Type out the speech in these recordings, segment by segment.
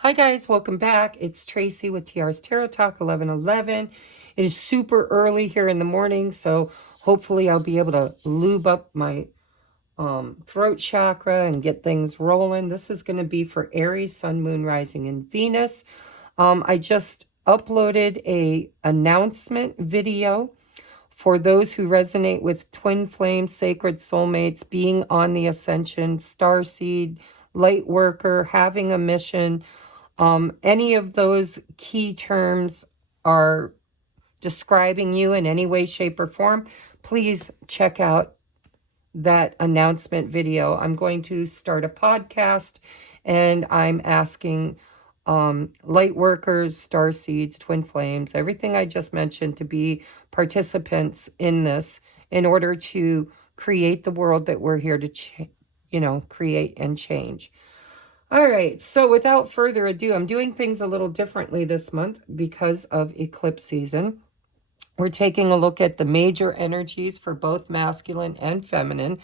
Hi guys, welcome back. It's Tracy with TR's Tarot Talk 1111. It is super early here in the morning, so hopefully I'll be able to lube up my throat chakra and get things rolling. This is going to be for Aries, Sun, Moon, Rising, and Venus. I just uploaded a announcement video for those who resonate with twin flames, sacred soulmates, being on the ascension, starseed, light worker, having a mission. Any of those key terms are describing you in any way, shape, or form, please check out that announcement video. I'm going to start a podcast, and I'm asking light workers, star seeds, twin flames, everything I just mentioned to be participants in this in order to create the world that we're here to create and change. All right, so without further ado, I'm doing things a little differently this month because of eclipse season. We're taking a look at the major energies for both masculine and feminine.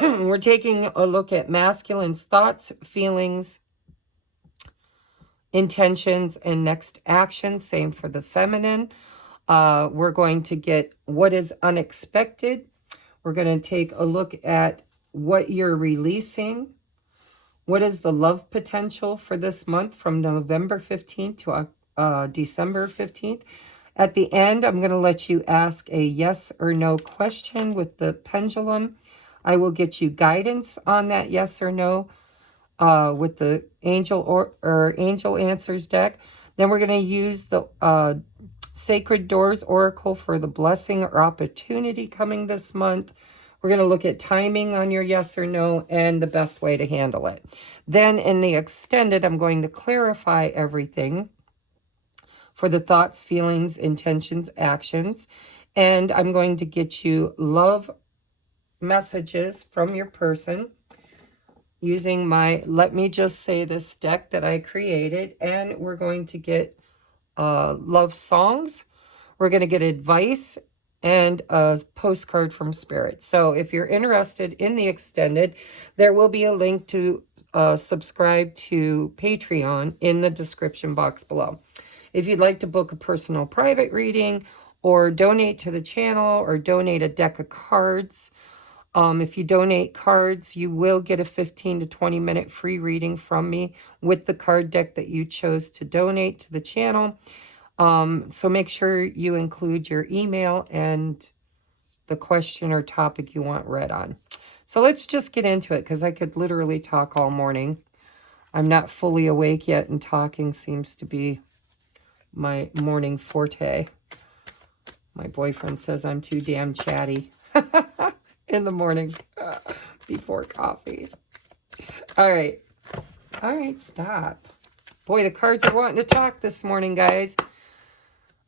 We're taking a look at masculine's thoughts, feelings, intentions, and next action. Same for the feminine. We're going to get what is unexpected. We're going to take a look at what you're releasing. What is the love potential for this month from November 15th to December 15th? At the end, I'm going to let you ask a yes or no question with the pendulum. I will get you guidance on that yes or no with the angel or angel answers deck. Then we're going to use the Sacred Doors Oracle for the blessing or opportunity coming this month. We're going to look at timing on your yes or no and the best way to handle it. Then in the extended, I'm going to clarify everything for the thoughts, feelings, intentions, actions. And I'm going to get you love messages from your person using my Let Me Just Say This deck that I created. And we're going to get love songs. We're going to get advice and a postcard from Spirit. So if you're interested in the extended, there will be a link to subscribe to Patreon in the description box below. If you'd like to book a personal private reading or donate to the channel or donate a deck of cards, if you donate cards, you will get a 15 to 20 minute free reading from me with the card deck that you chose to donate to the channel. So make sure you include your email and the question or topic you want read on. So let's just get into it because I could literally talk all morning. I'm not fully awake yet, and talking seems to be my morning forte. My boyfriend says I'm too damn chatty in the morning before coffee. All right, stop. Boy, the cards are wanting to talk this morning, guys.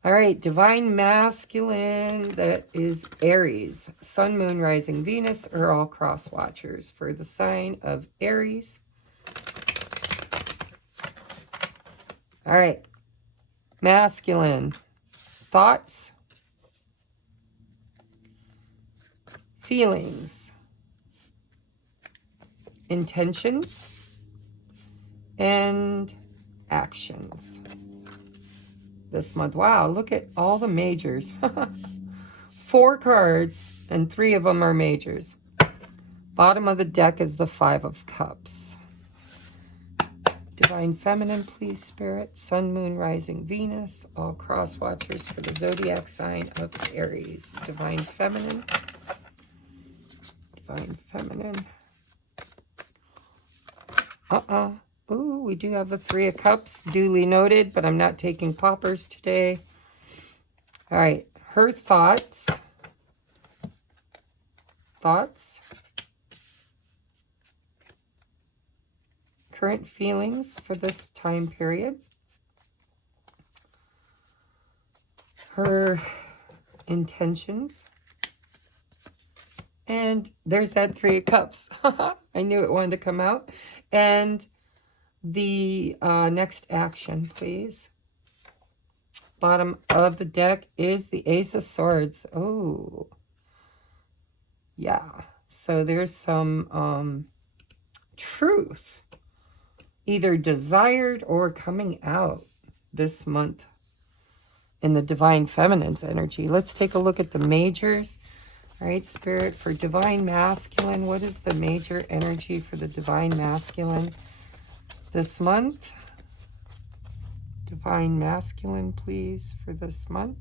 All right, Divine Masculine, that is Aries. Sun, Moon, Rising, Venus are all cross watchers for the sign of Aries. All right, Masculine, thoughts, feelings, intentions, and actions this month. Wow, look at all the majors. 4 cards, and 3 of them are majors. Bottom of the deck is the 5 of Cups. Divine Feminine, please, Spirit. Sun, Moon, Rising, Venus. All cross watchers for the zodiac sign of Aries. Divine Feminine. Divine Feminine. Ooh, we do have the 3 of Cups, duly noted, but I'm not taking poppers today. All right, her thoughts. Current feelings for this time period. Her intentions. And there's that 3 of Cups. I knew it wanted to come out. And the next action, please. Bottom of the deck is the Ace of Swords. Oh, yeah. So there's some truth either desired or coming out this month in the Divine Feminine's energy. Let's take a look at the majors. All right, Spirit, for Divine Masculine, what is the major energy for the Divine Masculine this month? Divine Masculine, please, for this month.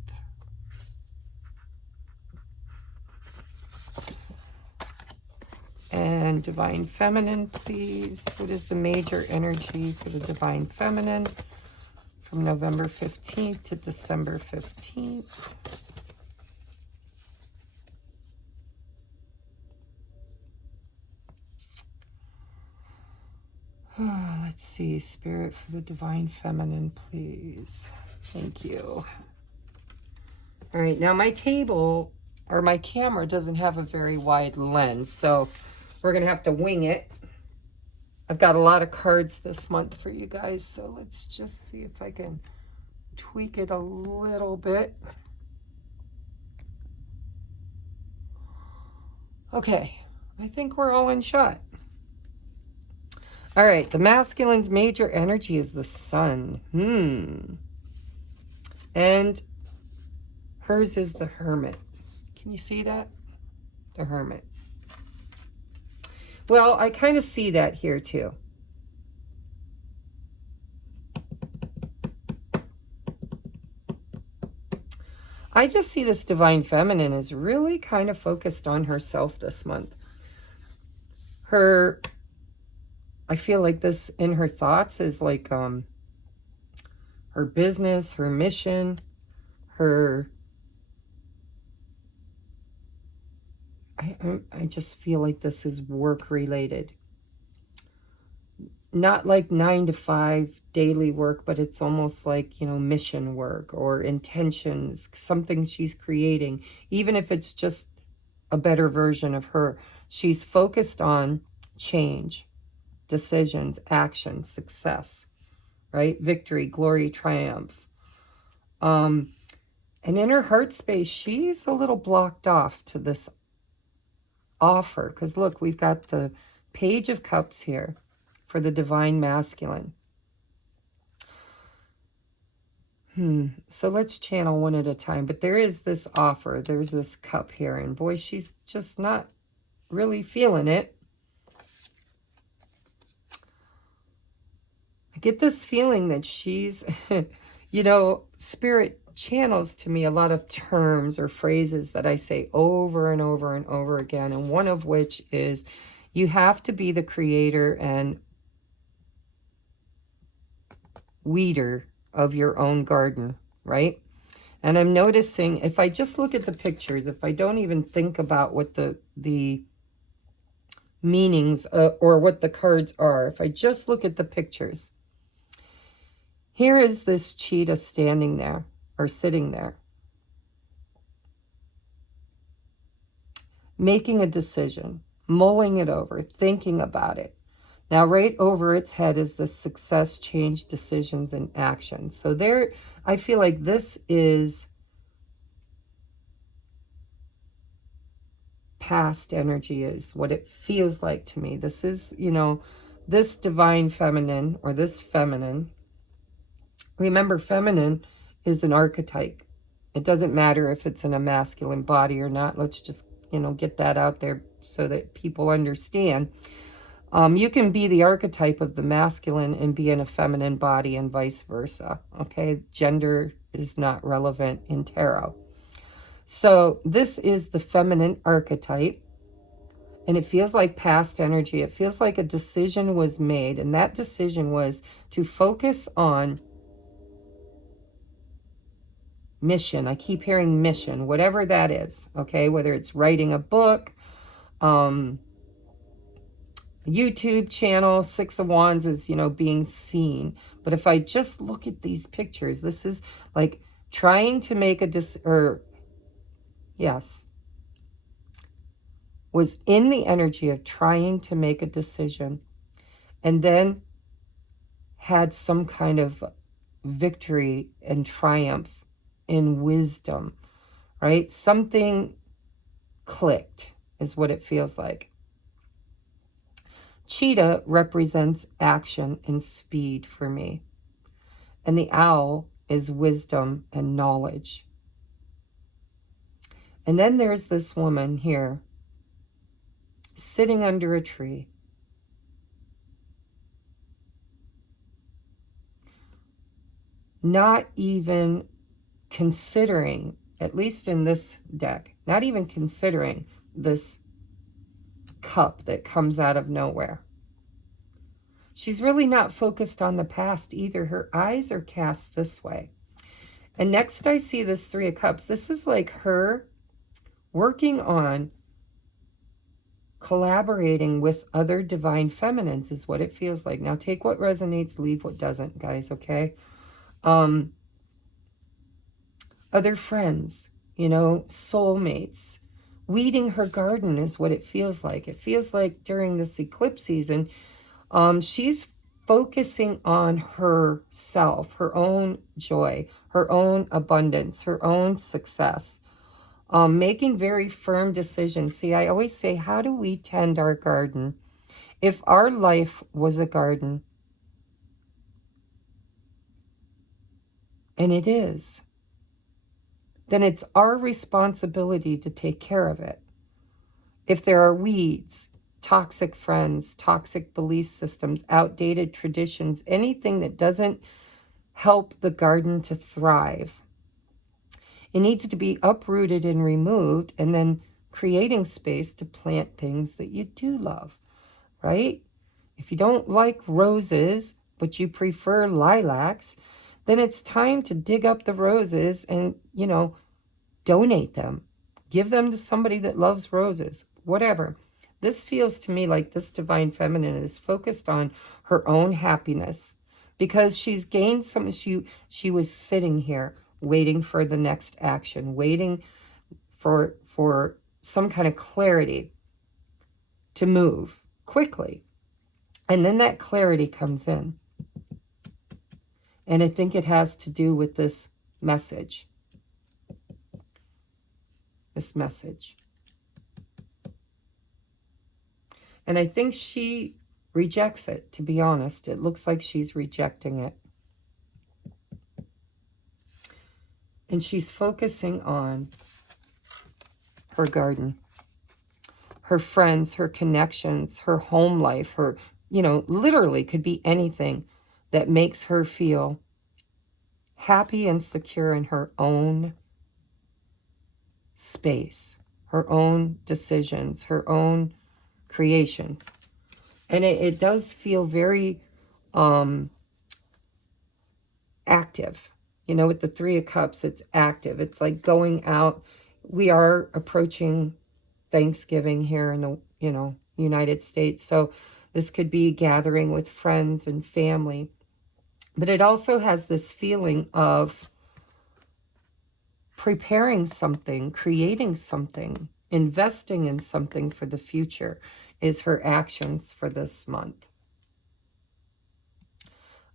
And Divine Feminine, please. What is the major energy for the Divine Feminine from November 15th to December 15th? Oh, let's see, Spirit, for the Divine Feminine, please. Thank you. All right, now my table, or my camera, doesn't have a very wide lens, so we're going to have to wing it. I've got a lot of cards this month for you guys, so let's just see if I can tweak it a little bit. Okay, I think we're all in shot. All right, the masculine's major energy is the Sun. And hers is the Hermit. Can you see that? The Hermit. Well, I kind of see that here too. I just see this Divine Feminine is really kind of focused on herself this month. I feel like this in her thoughts is like her business, her mission, I just feel like this is work related. Not like 9 to 5 daily work, but it's almost like, you know, mission work or intentions, something she's creating. Even if it's just a better version of her, she's focused on change, decisions, action, success, right? Victory, glory, triumph. And in her heart space, she's a little blocked off to this offer. Because look, we've got the Page of Cups here for the Divine Masculine. So let's channel one at a time. But there is this offer. There's this cup here. And boy, she's just not really feeling it. I get this feeling that she's, you know, Spirit channels to me a lot of terms or phrases that I say over and over and over again. And one of which is, you have to be the creator and weeder of your own garden, right? And I'm noticing, if I just look at the pictures, if I don't even think about what the meanings or what the cards are, if I just look at the pictures, here is this cheetah standing there or sitting there, making a decision, mulling it over, thinking about it. Now, right over its head is the success, change, decisions, and action. So there, I feel like this is past energy, is what it feels like to me. This is, you know, this Divine Feminine or this feminine. Remember, feminine is an archetype. It doesn't matter if it's in a masculine body or not. Let's just, you know, get that out there so that people understand. You can be the archetype of the masculine and be in a feminine body and vice versa. Okay, gender is not relevant in tarot. So this is the feminine archetype, and it feels like past energy. It feels like a decision was made, and that decision was to focus on mission. I keep hearing mission, whatever that is, okay? Whether it's writing a book, YouTube channel, Six of Wands is, you know, being seen. But if I just look at these pictures, this is like trying to make was in the energy of trying to make a decision and then had some kind of victory and triumph in wisdom, right? Something clicked is what it feels like. Cheetah represents action and speed for me. And the owl is wisdom and knowledge. And then there's this woman here, sitting under a tree. Not even considering, at least in this deck, not even considering this cup that comes out of nowhere. She's really not focused on the past either. Her eyes are cast this way. And next I see this Three of Cups. This is like her working on collaborating with other divine feminines is what it feels like. Now take what resonates, leave what doesn't, guys, okay? Other friends, you know, soulmates. Weeding her garden is what it feels like. It feels like during this eclipse season, she's focusing on herself, her own joy, her own abundance, her own success, making very firm decisions. See, I always say, how do we tend our garden? If our life was a garden, and it is, then it's our responsibility to take care of it. If there are weeds, toxic friends, toxic belief systems, outdated traditions, anything that doesn't help the garden to thrive, it needs to be uprooted and removed, and then creating space to plant things that you do love, right? If you don't like roses, but you prefer lilacs, then it's time to dig up the roses and, you know, donate them. Give them to somebody that loves roses, whatever. This feels to me like this divine feminine is focused on her own happiness because she's gained some. She was sitting here waiting for the next action, waiting for some kind of clarity to move quickly. And then that clarity comes in. And I think it has to do with this message. This message. And I think she rejects it, to be honest. It looks like she's rejecting it. And she's focusing on her garden, her friends, her connections, her home life, her, you know, literally could be anything that makes her feel happy and secure in her own space, her own decisions, her own creations. And it does feel very active. You know, with the Three of Cups, it's active. It's like going out. We are approaching Thanksgiving here in the, you know, United States. So this could be gathering with friends and family. But it also has this feeling of preparing something, creating something, investing in something for the future is her actions for this month.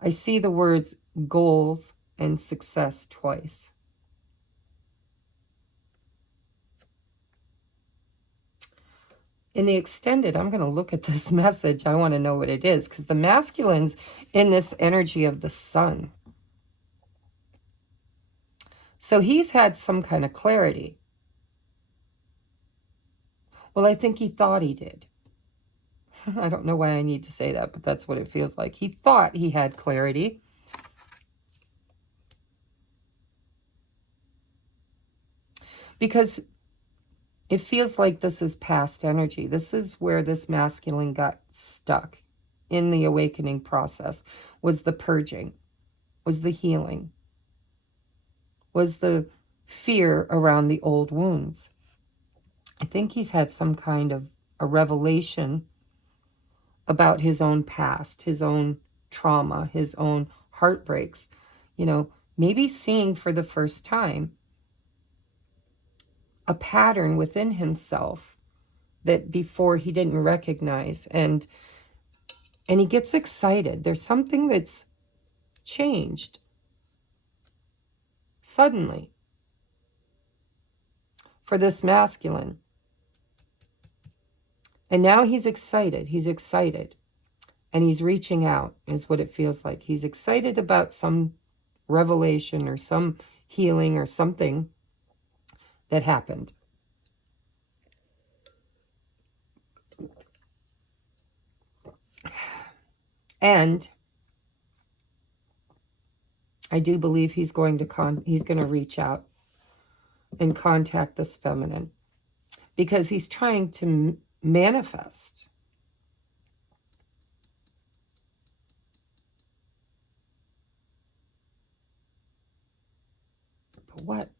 I see the words goals and success twice. In the extended, I'm going to look at this message. I want to know what it is because the masculine's in this energy of the sun. So he's had some kind of clarity. Well, I think he thought he did. I don't know why I need to say that, but that's what it feels like. He thought he had clarity. Because it feels like this is past energy. This is where this masculine got stuck in the awakening process, was the purging, was the healing, was the fear around the old wounds. I think he's had some kind of a revelation about his own past, his own trauma, his own heartbreaks. You know, maybe seeing for the first time a pattern within himself that before he didn't recognize. And he gets excited. There's something that's changed suddenly for this masculine. And now he's excited. He's excited. And he's reaching out, is what it feels like. He's excited about some revelation or some healing or something that happened. And I do believe he's going to reach out and contact this feminine, because he's trying to manifest. But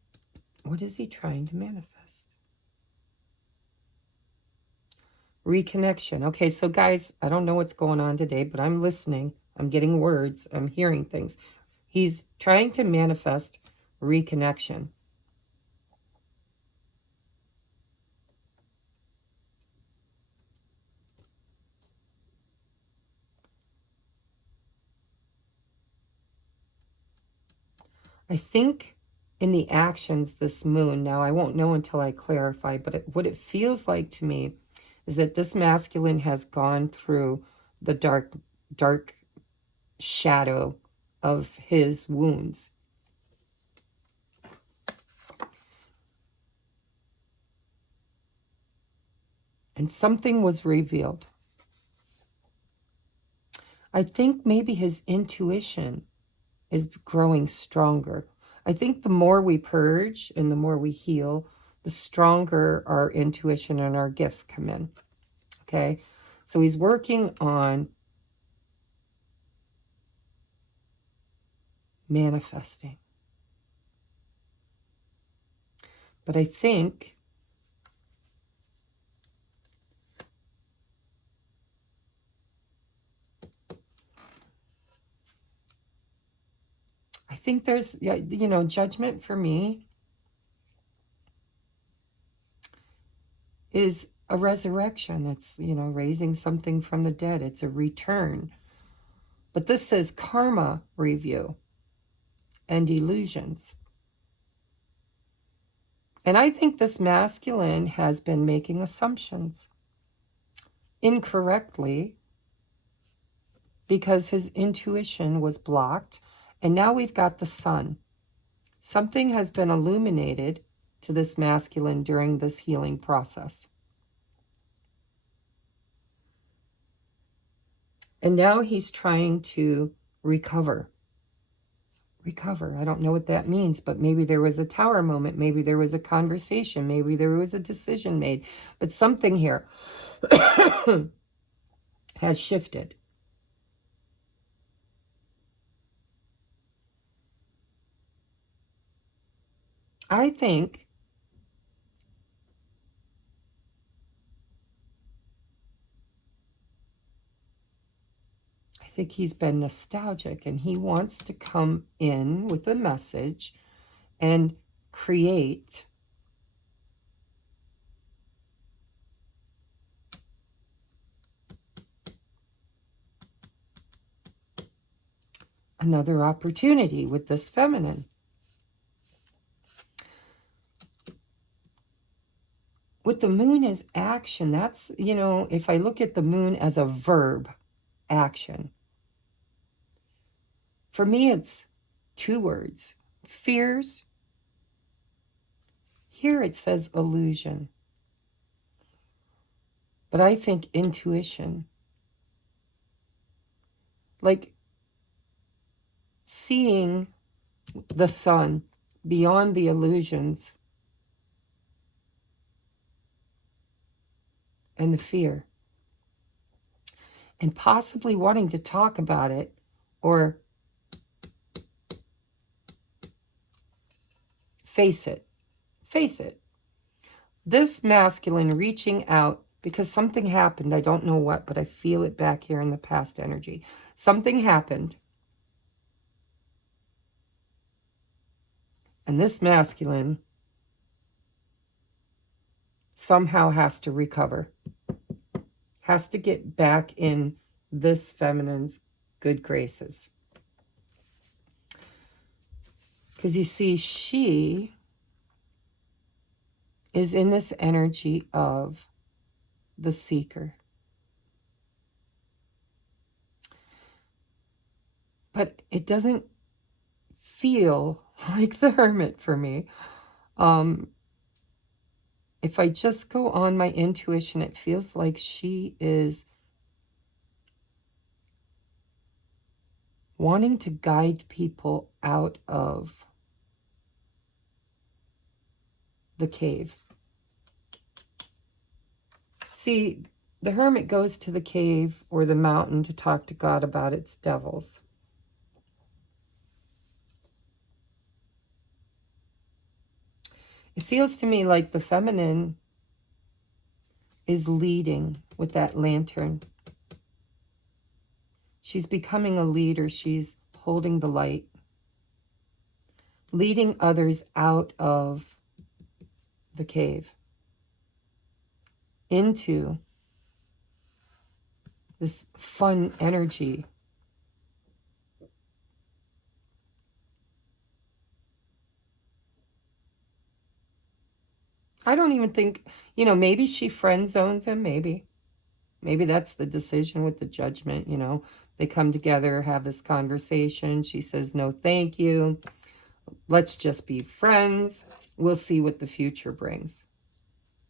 what is he trying to manifest? Reconnection. Okay, so guys, I don't know what's going on today, but I'm listening. I'm getting words. I'm hearing things. He's trying to manifest reconnection. I think in the actions, this moon, now I won't know until I clarify, but what it feels like to me is that this masculine has gone through the dark shadow of his wounds. And something was revealed. I think maybe his intuition is growing stronger. I think the more we purge and the more we heal, the stronger our intuition and our gifts come in. Okay? So he's working on manifesting. But I think there's, you know, judgment for me is a resurrection. It's, you know, raising something from the dead. It's a return. But this says karma review and illusions. And I think this masculine has been making assumptions incorrectly because his intuition was blocked. And now we've got the sun. Something has been illuminated to this masculine during this healing process. And now he's trying to recover. Recover. I don't know what that means, but maybe there was a tower moment. Maybe there was a conversation. Maybe there was a decision made. But something here has shifted. I think he's been nostalgic, and he wants to come in with a message and create another opportunity with this feminine. With the moon as action, that's, you know, if I look at the moon as a verb, action. For me, it's two words, fears. Here it says illusion. But I think intuition. Like seeing the sun beyond the illusions and the fear. And possibly wanting to talk about it or face it. Face it. This masculine reaching out because something happened. I don't know what, but I feel it back here in the past energy. Something happened. And this masculine somehow has to recover. Has to get back in this feminine's good graces. Because you see, she is in this energy of the seeker. but it doesn't feel like the Hermit for me. If I just go on my intuition, it feels like she is wanting to guide people out of the cave. See, the Hermit goes to the cave or the mountain to talk to God about its devils. It feels to me like the feminine is leading with that lantern. She's becoming a leader. She's holding the light, leading others out of the cave into this fun energy. I don't even think, you know, maybe she friend zones him, maybe. Maybe that's the decision with the judgment, you know. They come together, have this conversation. She says, no, thank you. Let's just be friends. We'll see what the future brings,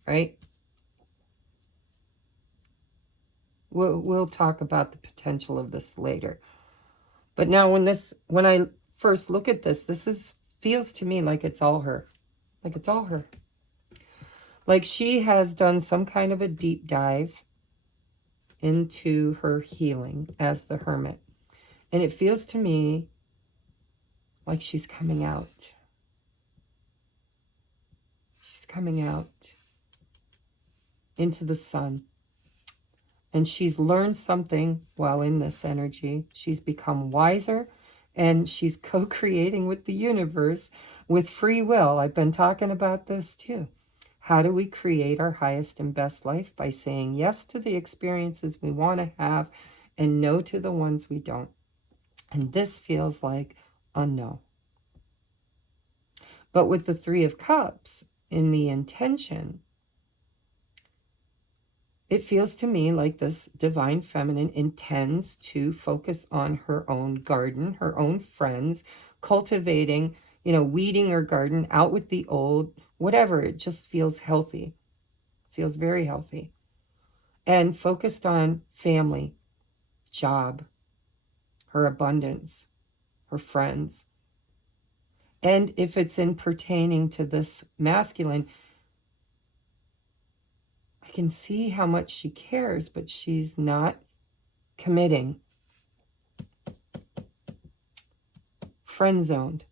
right? We'll talk about the potential of this later. But now when I first look at this feels to me like it's all her. Like it's all her. Like she has done some kind of a deep dive into her healing as the Hermit. And it feels to me like she's coming out. She's coming out into the sun. And she's learned something while in this energy. She's become wiser, and she's co-creating with the universe with free will. I've been talking about this too. How do we create our highest and best life? By saying yes to the experiences we want to have and no to the ones we don't. And this feels like a no. But with the Three of Cups in the intention, it feels to me like this divine feminine intends to focus on her own garden, her own friends, cultivating, you know, weeding her garden, out with the old, whatever. It just feels healthy, feels very healthy. And focused on family, job, her abundance, her friends. And if it's in pertaining to this masculine, I can see how much she cares, but she's not committing. Friend zoned.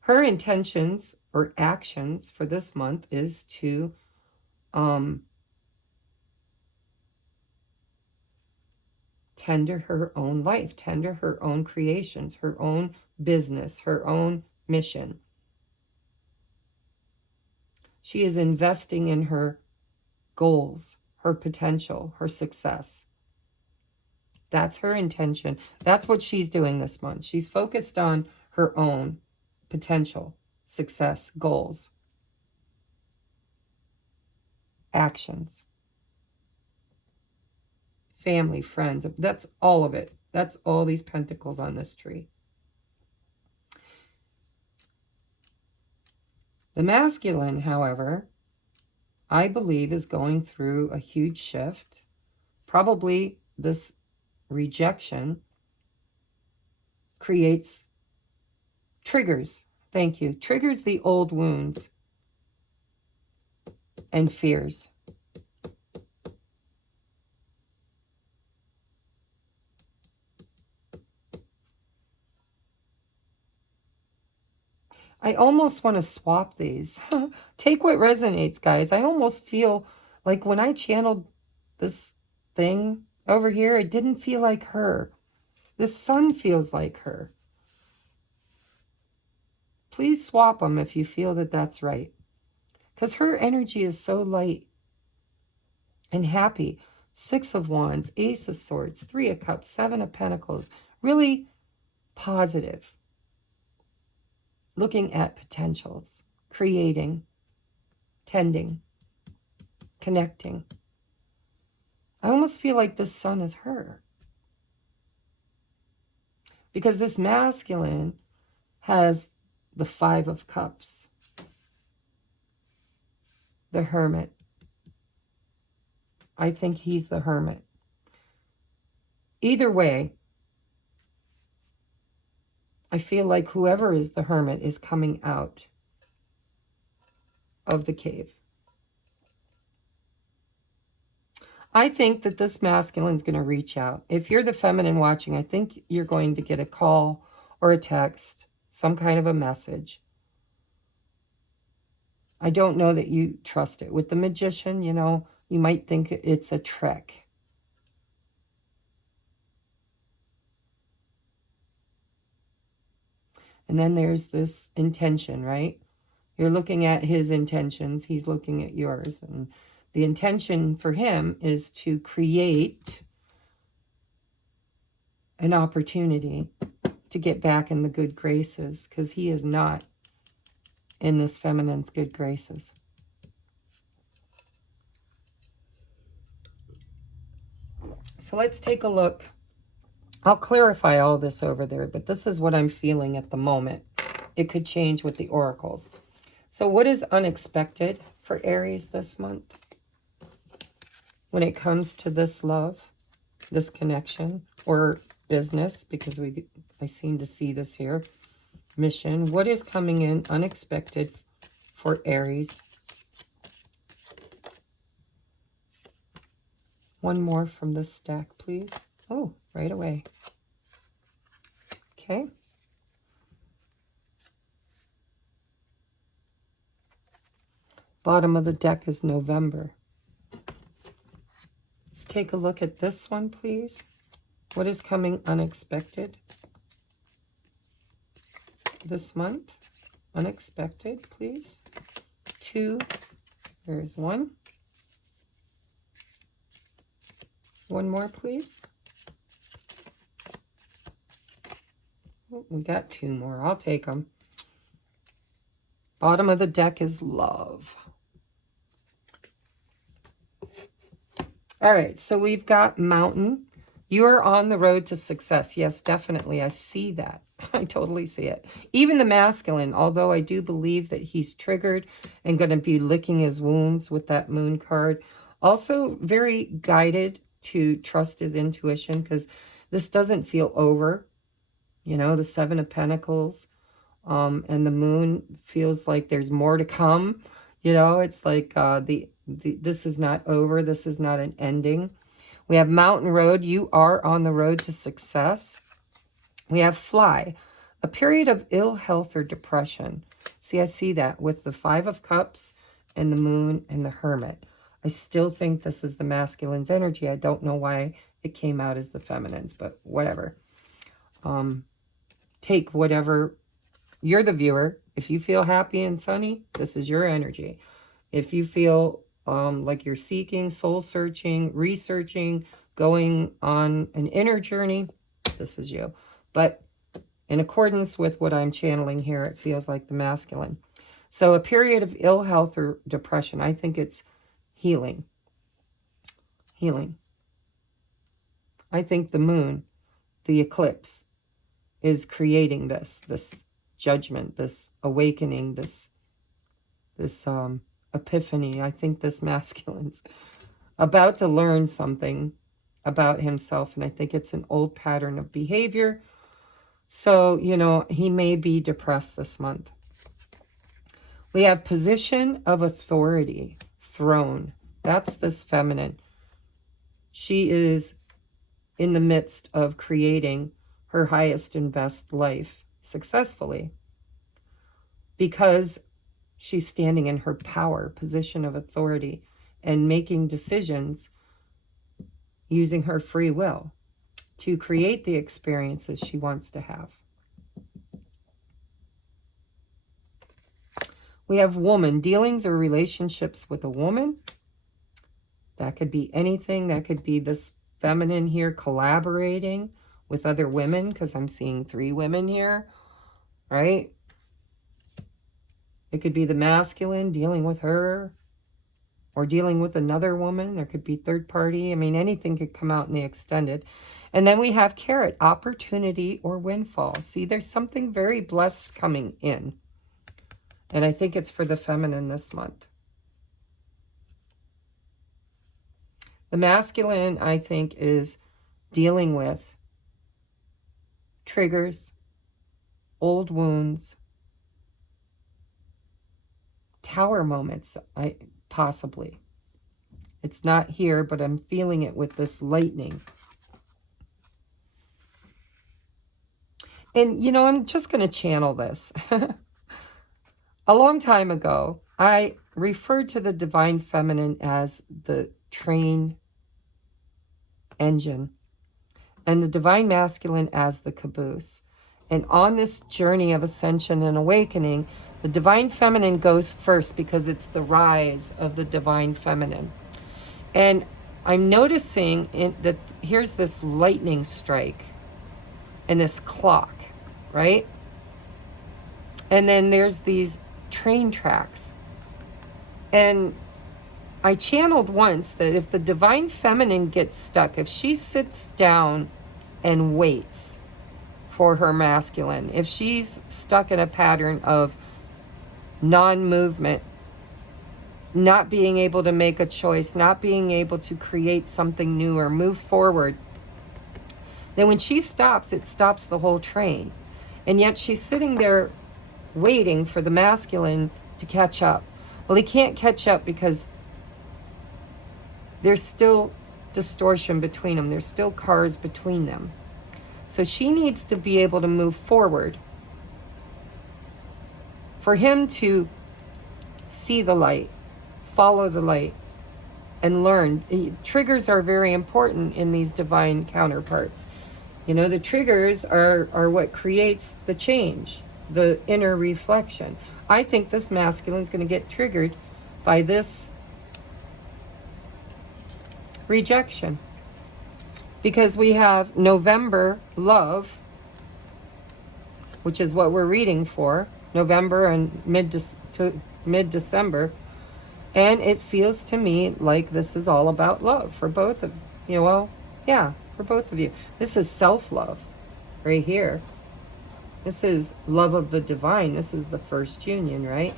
Her intentions or actions for this month is to tender her own life, tender her own creations, her own business, her own mission. She is investing in her goals, her potential, her success. That's her intention. That's what she's doing this month. She's focused on her own potential, success, goals, actions, family, friends. That's all of it. That's all these pentacles on this tree. The masculine, however, I believe is going through a huge shift. Probably this rejection creates triggers. Thank you. Triggers the old wounds and fears. I almost want to swap these. Take what resonates, guys. I almost feel like when I channeled this thing over here, it didn't feel like her. The sun feels like her. Please swap them if you feel that that's right. Because her energy is so light and happy. 6 of Wands, Ace of Swords, 3 of Cups, 7 of Pentacles. Really positive. Looking at potentials, creating, tending, connecting. I almost feel like this sun is her. Because this masculine has the Five of Cups, the Hermit. I think he's the Hermit. Either way, I feel like whoever is the Hermit is coming out of the cave. I think that this masculine is going to reach out. If you're the feminine watching, I think you're going to get a call or a text, some kind of a message. I don't know that you trust it. With the Magician, you know, you might think it's a trick. And then there's this intention, right? You're looking at his intentions. He's looking at yours. And the intention for him is to create an opportunity to get back in the good graces, because he is not in this feminine's good graces. So let's take a look. I'll clarify all this over there, but this is what I'm feeling at the moment. It could change with the oracles. So what is unexpected for Aries this month when it comes to this love, this connection, or business? Because I seem to see this here. Mission. What is coming in unexpected for Aries? One more from this stack, please. Oh, right away. Okay. Bottom of the deck is November. Let's take a look at this one, please. What is coming unexpected this month? Unexpected, please. 2. There's 1. One more, please. Oh, we got 2 more. I'll take them. Bottom of the deck is love. All right, so we've got mountain. You are on the road to success. Yes, definitely. I see that. I totally see it. Even the masculine, although I do believe that he's triggered and going to be licking his wounds with that moon card. Also very guided to trust his intuition, because this doesn't feel over. You know, the 7 of Pentacles and the moon feels like there's more to come. You know, it's like this is not over. This is not an ending. We have mountain road. You are on the road to success. We have fly, a period of ill health or depression. See, I see that with the 5 of Cups and the moon and the Hermit. I still think this is the masculine's energy. I don't know why it came out as the feminine's, but whatever. Take whatever. You're the viewer. If you feel happy and sunny, this is your energy. If you feel like you're seeking, soul searching, researching, going on an inner journey, this is you. But in accordance with what I'm channeling here, it feels like the masculine. So a period of ill health or depression, I think it's healing. Healing. I think the moon, the eclipse, is creating this judgment, this awakening, this epiphany. I think this masculine's about to learn something about himself, and I think it's an old pattern of behavior. So, you know, he may be depressed this month. We have position of authority, throne. That's this feminine. She is in the midst of creating her highest and best life successfully, because she's standing in her power, position of authority, and making decisions using her free will to create the experiences she wants to have. We have woman, dealings or relationships with a woman. That could be anything. That could be this feminine here collaborating with other women, because I'm seeing 3 women here, right? It could be the masculine dealing with her or dealing with another woman. There could be third party. I mean, anything could come out in the extended. And then we have Carrot, opportunity or windfall. See, there's something very blessed coming in. And I think it's for the feminine this month. The masculine, I think, is dealing with triggers, old wounds, tower moments, possibly. It's not here, but I'm feeling it with this lightning. And, you know, I'm just going to channel this. A long time ago, I referred to the divine feminine as the train engine and the divine masculine as the caboose. And on this journey of ascension and awakening, the divine feminine goes first because it's the rise of the divine feminine. And I'm noticing that here's this lightning strike and this clock, right? And then there's these train tracks. And I channeled once that if the divine feminine gets stuck, if she sits down and waits for her masculine, if she's stuck in a pattern of non-movement, not being able to make a choice, not being able to create something new or move forward, then when she stops, it stops the whole train. And yet she's sitting there waiting for the masculine to catch up. Well, he can't catch up because there's still distortion between them. There's still cars between them. So she needs to be able to move forward for him to see the light, follow the light, and learn. Triggers are very important in these divine counterparts. You know, the triggers are what creates the change, the inner reflection. I think this masculine is going to get triggered by this rejection. Because we have November love, which is what we're reading for, November and mid-December. And it feels to me like this is all about love for both of you. Well, yeah, for both of you. This is self-love right here. This is love of the divine. This is the first union, right?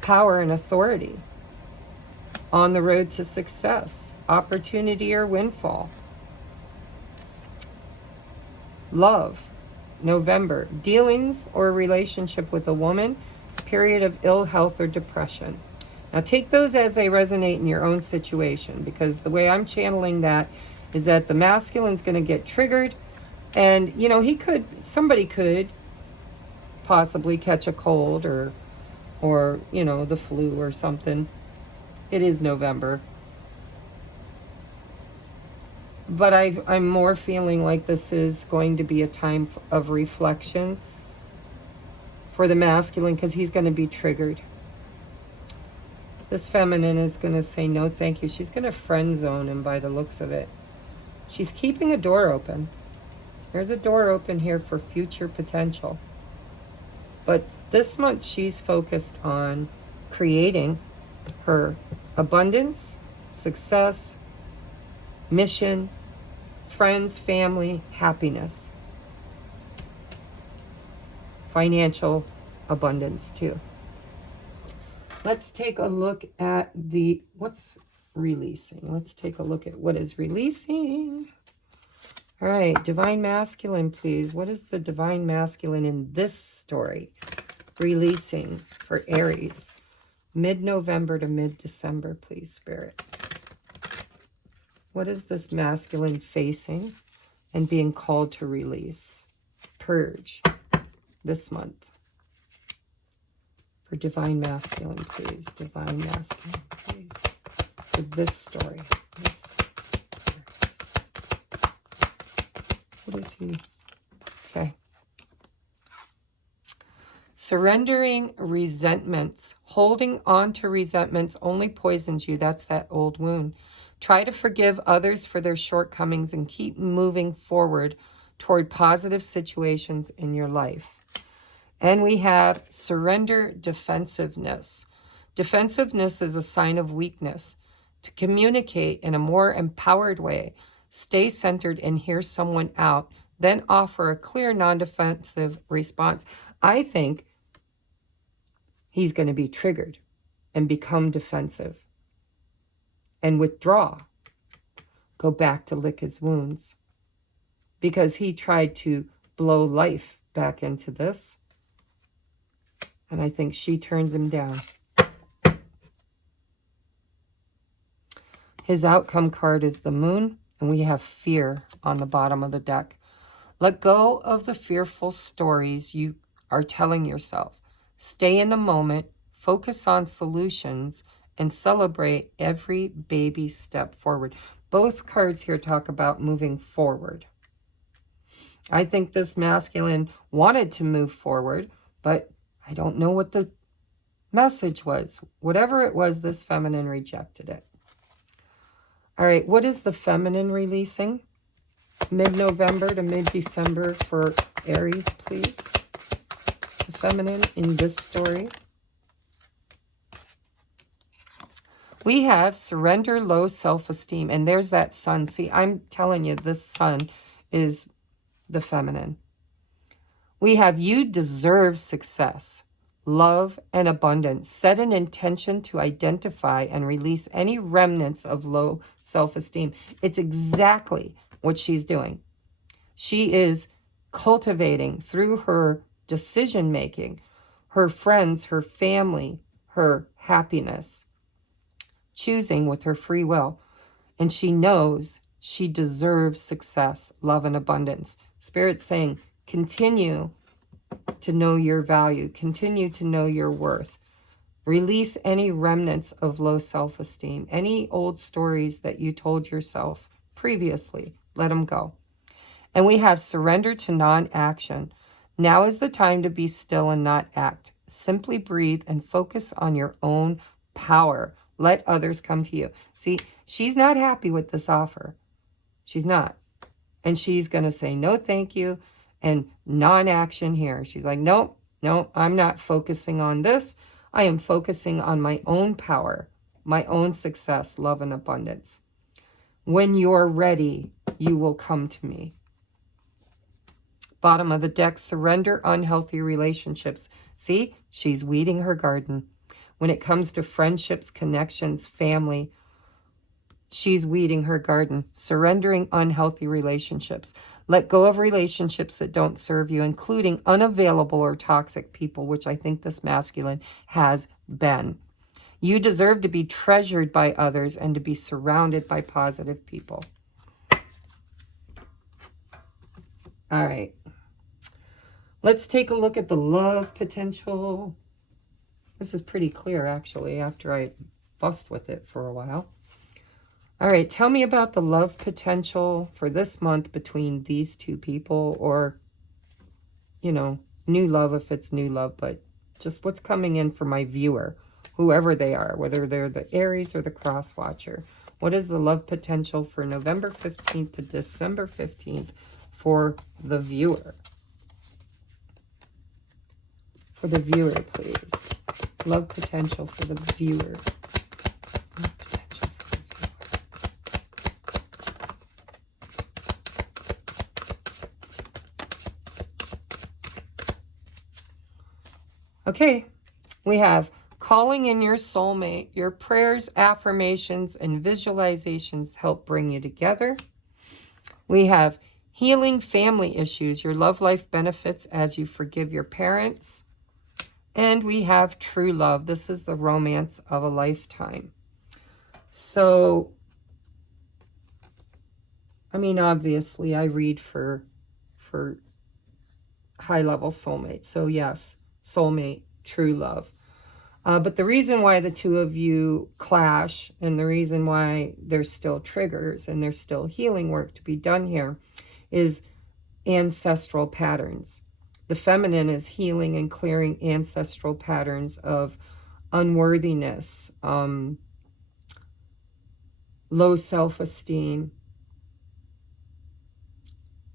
Power and authority. On the road to success. Opportunity or windfall. Love. November. Dealings or relationship with a woman. Period of ill health or depression. Now take those as they resonate in your own situation, because the way I'm channeling that is that the masculine's going to get triggered, and you know, somebody could possibly catch a cold or you know, the flu or something. It is November. But I'm more feeling like this is going to be a time of reflection for the masculine, because he's going to be triggered. This feminine is going to say no thank you. She's going to friend zone him by the looks of it. She's keeping a door open. There's a door open here for future potential. But this month she's focused on creating her abundance, success, mission, friends, family, happiness. Financial abundance too. Let's take a look at what's releasing. Let's take a look at what is releasing. All right, divine masculine, please. What is the divine masculine in this story releasing for Aries? Mid-November to mid-December, please, Spirit. What is this masculine facing and being called to release? Purge this month. For divine masculine, please. Divine masculine, please. For this story. What is he? Okay. Surrendering resentments. Holding on to resentments only poisons you. That's that old wound. Try to forgive others for their shortcomings and keep moving forward toward positive situations in your life. And we have surrender defensiveness. Defensiveness is a sign of weakness. to communicate in a more empowered way, stay centered and hear someone out, then offer a clear, non-defensive response. I think he's going to be triggered and become defensive and withdraw, go back to lick his wounds, because he tried to blow life back into this. And I think she turns him down. His outcome card is the moon, and we have fear on the bottom of the deck. Let go of the fearful stories you are telling yourself. Stay in the moment, focus on solutions, and celebrate every baby step forward. Both cards here talk about moving forward. I think this masculine wanted to move forward, but I don't know what the message was. Whatever it was, this feminine rejected it. All right, what is the feminine releasing? Mid-November to mid-December for Aries, please. The feminine in this story. We have surrender, low self-esteem, and there's that sun. See, I'm telling you, this sun is the feminine. We have you deserve success, love, and abundance. Set an intention to identify and release any remnants of low self-esteem. It's exactly what she's doing. She is cultivating through her decision-making, her friends, her family, her happiness, choosing with her free will. And she knows she deserves success, love, and abundance. Spirit's saying, continue to know your value. Continue to know your worth. Release any remnants of low self-esteem. Any old stories that you told yourself previously, let them go. And we have surrender to non-action. Now is the time to be still and not act. Simply breathe and focus on your own power. Let others come to you. See, she's not happy with this offer. She's not. And she's going to say, no, thank you. And non-action here. She's like, nope, I'm not focusing on this. I am focusing on my own power, my own success, love, and abundance. When you're ready, you will come to me. Bottom of the deck, surrender unhealthy relationships. See, she's weeding her garden. When it comes to friendships, connections, family, she's weeding her garden, surrendering unhealthy relationships. Let go of relationships that don't serve you, including unavailable or toxic people, which I think this masculine has been. You deserve to be treasured by others and to be surrounded by positive people. All right. Let's take a look at the love potential. This is pretty clear, actually, after I fussed with it for a while. All right, tell me about the love potential for this month between these two people, or, you know, new love if it's new love, but just what's coming in for my viewer, whoever they are, whether they're the Aries or the cross watcher. What is the love potential for November 15th to December 15th for the viewer? For the viewer, please. Love potential for the viewer. Okay, we have calling in your soulmate. Your prayers, affirmations, and visualizations help bring you together. We have healing family issues. Your love life benefits as you forgive your parents. And we have true love. This is the romance of a lifetime. So, I mean, obviously, I read for high-level soulmates. So, yes, soulmate, true love. But the reason why the two of you clash, and the reason why there's still triggers and there's still healing work to be done here, is ancestral patterns. The feminine is healing and clearing ancestral patterns of unworthiness, low self-esteem,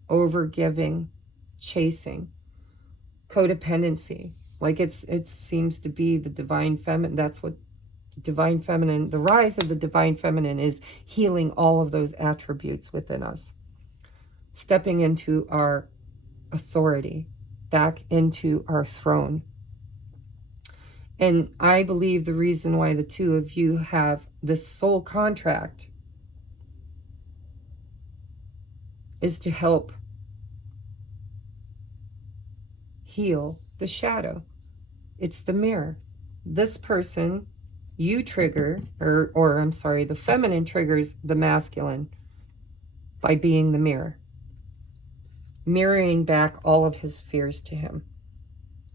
overgiving, chasing, codependency. Like it seems to be the divine feminine. That's what divine feminine, the rise of the divine feminine is healing all of those attributes within us. Stepping into our authority, back into our throne. And I believe the reason why the two of you have this soul contract is to help heal the shadow. It's the mirror. This person, you trigger, or I'm sorry, the feminine triggers the masculine by being the mirror. Mirroring back all of his fears to him.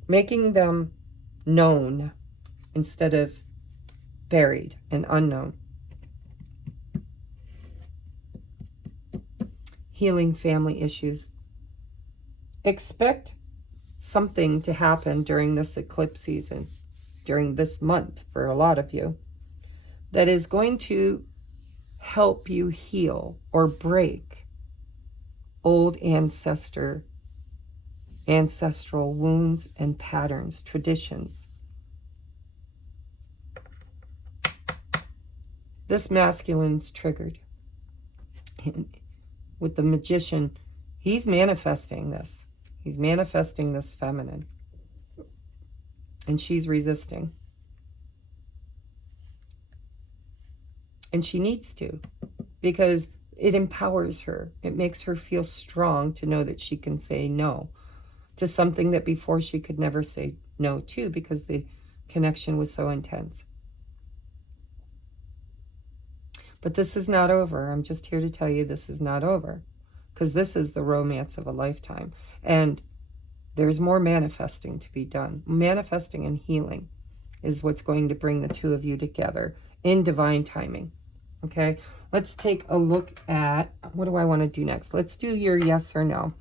Making them known instead of buried and unknown. Healing family issues. Expect something to happen during this eclipse season, during this month for a lot of you, that is going to help you heal or break old ancestral wounds and patterns, traditions. This masculine's triggered. With the magician, he's manifesting this. He's manifesting this feminine. And she's resisting. And she needs to, because it empowers her. It makes her feel strong to know that she can say no to something that before she could never say no to, because the connection was so intense. But this is not over. I'm just here to tell you this is not over, because this is the romance of a lifetime. And there's more manifesting to be done. Manifesting and healing is what's going to bring the two of you together in divine timing. Okay, let's take a look at, what do I want to do next? Let's do your yes or no.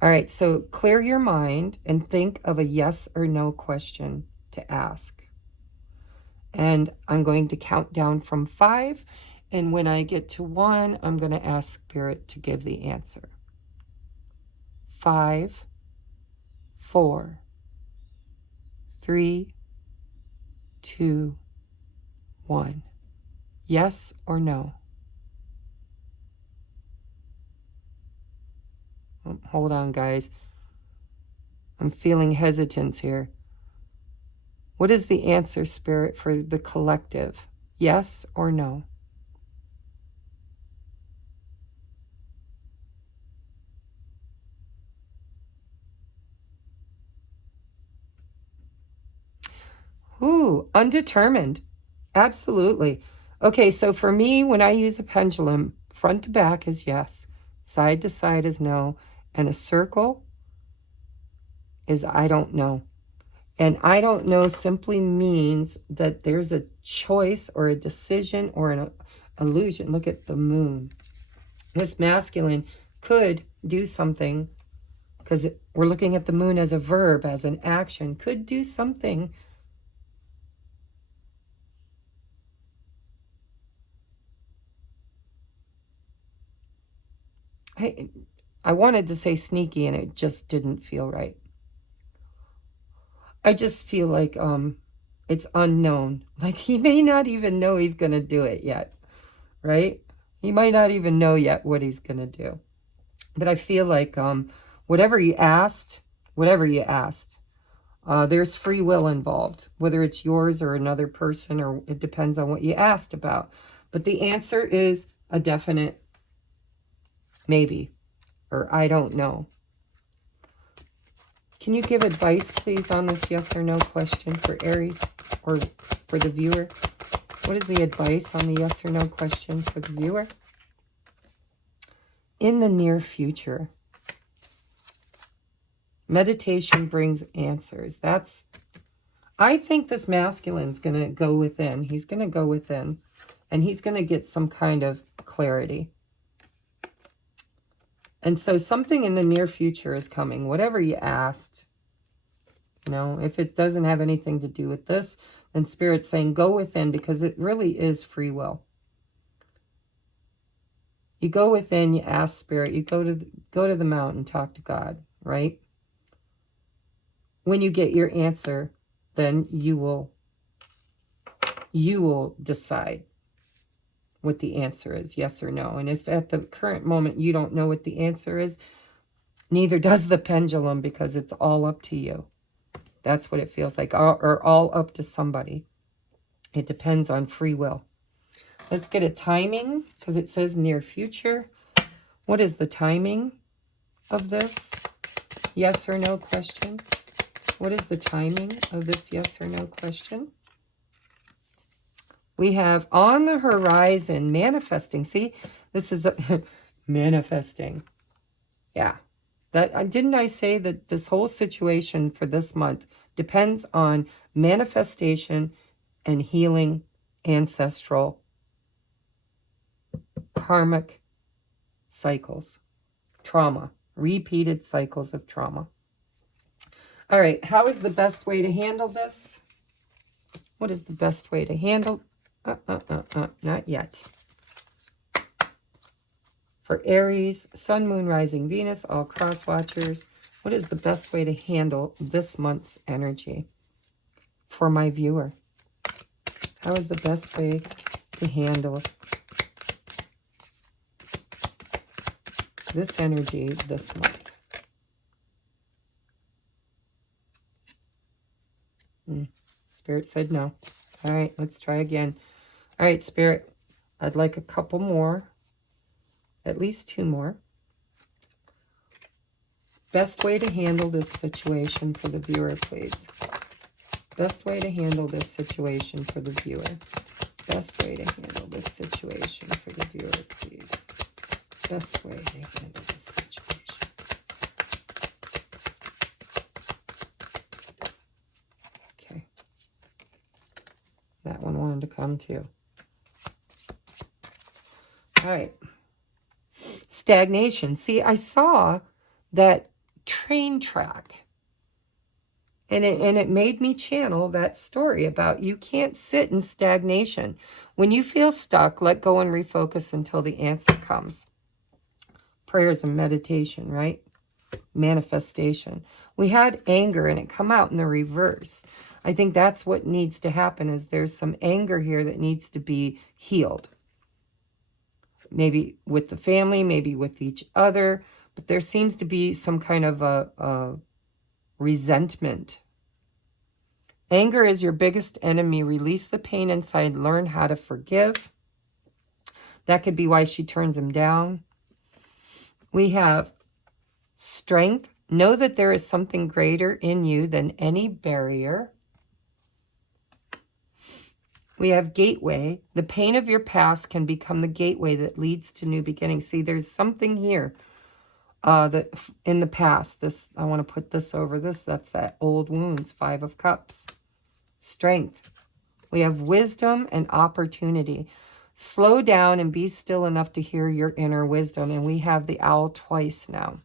All right, so clear your mind and think of a yes or no question to ask. And I'm going to count down from 5. And when I get to 1, I'm going to ask Spirit to give the answer. 5, 4, 3, 2, 1. Yes or no? Hold on, guys. I'm feeling hesitance here. What is the answer, Spirit, for the collective? Yes or no? Ooh, undetermined. Absolutely. Okay, so for me, when I use a pendulum, front to back is yes, side to side is no, and a circle is I don't know. And I don't know simply means that there's a choice or a decision or an illusion. Look at the moon. This masculine could do something, because we're looking at the moon as a verb, as an action, could do something I wanted to say sneaky, and it just didn't feel right. I just feel like it's unknown. Like he may not even know he's going to do it yet, right? He might not even know yet what he's going to do. But I feel like whatever you asked, there's free will involved, whether it's yours or another person, or it depends on what you asked about. But the answer is a definite maybe, or I don't know. Can you give advice, please, on this yes or no question for Aries, or for the viewer? What is the advice on the yes or no question for the viewer? In the near future, meditation brings answers. I think this masculine's going to go within. He's going to go within, and he's going to get some kind of clarity. And so something in the near future is coming. Whatever you asked, if it doesn't have anything to do with this, then Spirit's saying go within, because it really is free will. You go within, you ask Spirit, you go to the mountain, talk to God, right? When you get your answer, then you will You will decide what the answer is, yes or no. And if at the current moment you don't know what the answer is, neither does the pendulum, because it's all up to you. That's what it feels like, or all up to somebody. It depends on free will. Let's get a timing, because it says near future. What is the timing of this yes or no question? What is the timing of this yes or no question? We have on the horizon, manifesting. See, this is manifesting. Yeah. Didn't I say that this whole situation for this month depends on manifestation and healing ancestral karmic cycles, trauma, repeated cycles of trauma. All right, how is the best way to handle this? What is the best way to handle? Not yet. For Aries, Sun, Moon, Rising, Venus, all cross watchers, what is the best way to handle this month's energy for my viewer? How is the best way to handle this energy this month? Spirit said no. All right, let's try again. All right, Spirit, I'd like a couple more, at least 2 more. Best way to handle this situation for the viewer, please. Best way to handle this situation for the viewer. Best way to handle this situation for the viewer, please. Best way to handle this situation. Okay. That one wanted to come too. All right. Stagnation. See, I saw that train track. And it made me channel that story about you can't sit in stagnation. When you feel stuck, let go and refocus until the answer comes. Prayers and meditation, right? Manifestation. We had anger and it come out in the reverse. I think that's what needs to happen, is there's some anger here that needs to be healed. Maybe with the family, maybe with each other, but there seems to be some kind of a resentment. Anger is your biggest enemy. Release the pain inside. Learn how to forgive. That could be why she turns him down. We have strength. Know that there is something greater in you than any barrier. We have gateway. The pain of your past can become the gateway that leads to new beginnings. See, there's something here that in the past. This, I want to put this over this. That's that old wounds, 5 of Cups. Strength. We have wisdom and opportunity. Slow down and be still enough to hear your inner wisdom. And we have the owl twice now.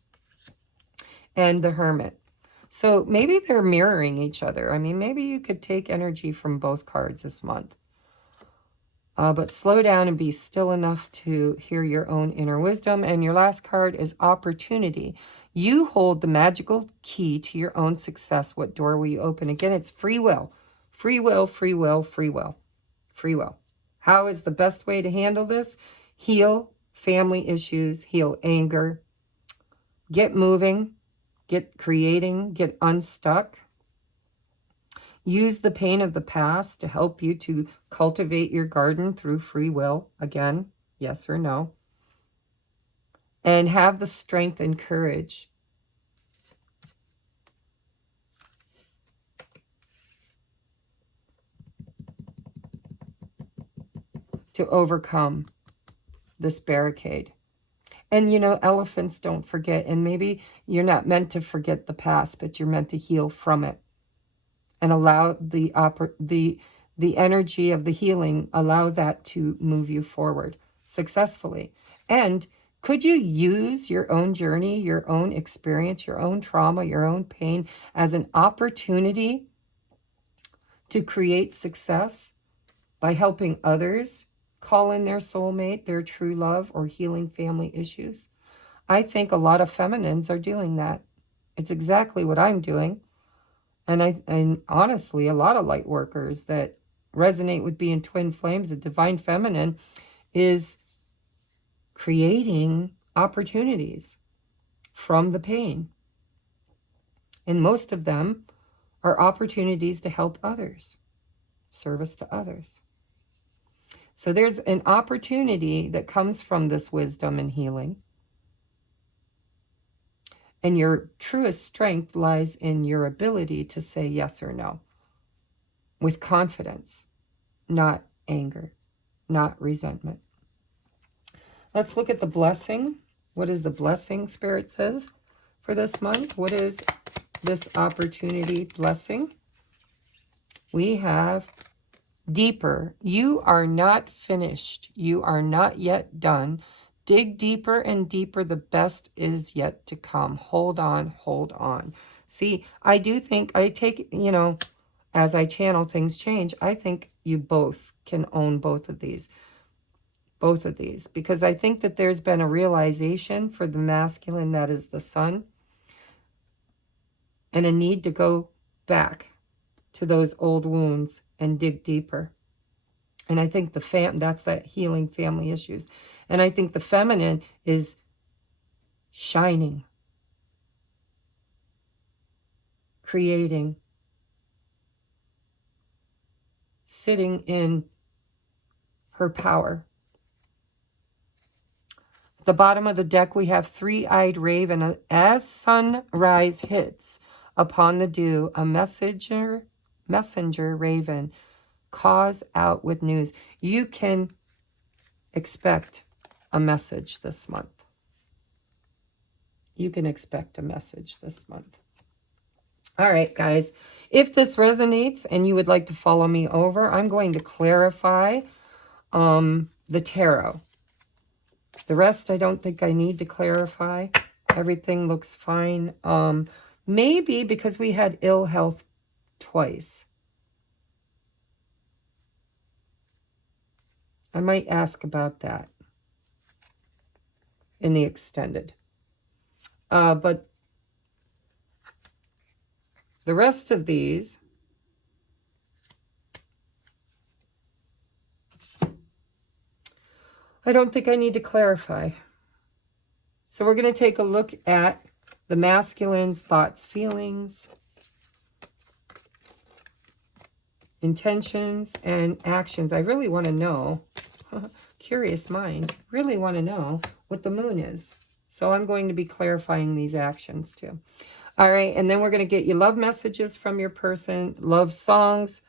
And the hermit. So maybe they're mirroring each other. I mean, maybe you could take energy from both cards this month. But slow down and be still enough to hear your own inner wisdom. And your last card is opportunity. You hold the magical key to your own success. What door will you open? Again, it's free will. Free will, free will, free will. Free will. How is the best way to handle this? Heal family issues. Heal anger. Get moving. Get creating. Get unstuck. Use the pain of the past to help you to cultivate your garden through free will. Again, yes or no. And have the strength and courage to overcome this barricade. And, you know, elephants don't forget. And maybe you're not meant to forget the past, but you're meant to heal from it. And allow the energy of the healing, allow that to move you forward successfully. And could you use your own journey, your own experience, your own trauma, your own pain as an opportunity to create success by helping others call in their soulmate, their true love, or healing family issues? I think a lot of feminines are doing that. It's exactly what I'm doing. And honestly, a lot of light workers that resonate with being twin flames, the divine feminine is creating opportunities from the pain. And most of them are opportunities to help others, service to others. So there's an opportunity that comes from this wisdom and healing. And your truest strength lies in your ability to say yes or no with confidence, not anger, not resentment. Let's look at the blessing. What is the blessing Spirit says for this month? What is this opportunity blessing? We have deeper. You are not finished. You are not yet done. Dig deeper and deeper. The best is yet to come. Hold on, hold on. See, I do think, I take, you know, as I channel, things change. I think you both can own both of these. Both of these. Because I think that there's been a realization for the masculine, that is the sun, and a need to go back to those old wounds and dig deeper. And I think that's that healing family issues. And I think the feminine is shining, creating, sitting in her power. At the bottom of the deck, we have three-eyed raven. As sunrise hits upon the dew, a messenger raven calls out with news. You can expect a message this month. You can expect a message this month. All right, guys. If this resonates and you would like to follow me over, I'm going to clarify the tarot. The rest, I don't think I need to clarify. Everything looks fine. Maybe because we had ill health twice, I might ask about that in the extended. But the rest of these, I don't think I need to clarify. So we're going to take a look at the masculine's thoughts, feelings, intentions, and actions. I really want to know, curious minds, really want to know what the moon is. So I'm going to be clarifying these actions too. All right, and then we're going to get you love messages from your person, love songs,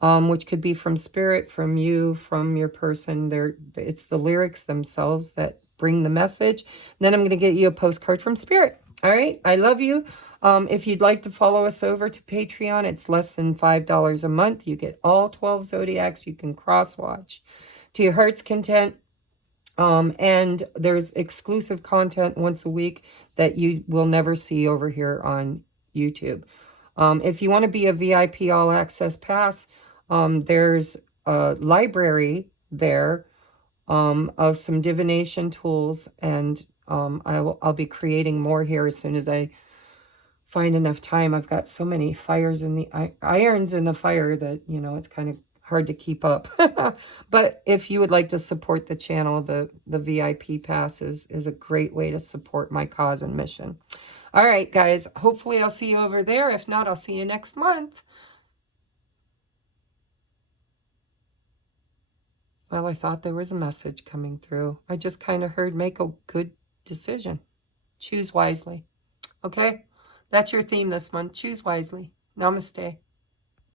which could be from spirit, from you, from your person. It's the lyrics themselves that bring the message. And then I'm going to get you a postcard from spirit. All right, I love you. If you'd like to follow us over to Patreon, it's less than $5 a month. You get all 12 zodiacs. You can cross-watch to your heart's content. And there's exclusive content once a week that you will never see over here on YouTube. If you want to be a VIP All Access Pass, there's a library there of some divination tools, and I'll be creating more here as soon as I find enough time. I've got so many fires in the irons in the fire that, you know, it's kind of hard to keep up. But if you would like to support the channel, the VIP pass is a great way to support my cause and mission. All right, guys, hopefully I'll see you over there. If not, I'll see you next month. Well, I thought there was a message coming through. I just kind of heard make a good decision. Choose wisely. Okay? That's your theme this month. Choose wisely. Namaste.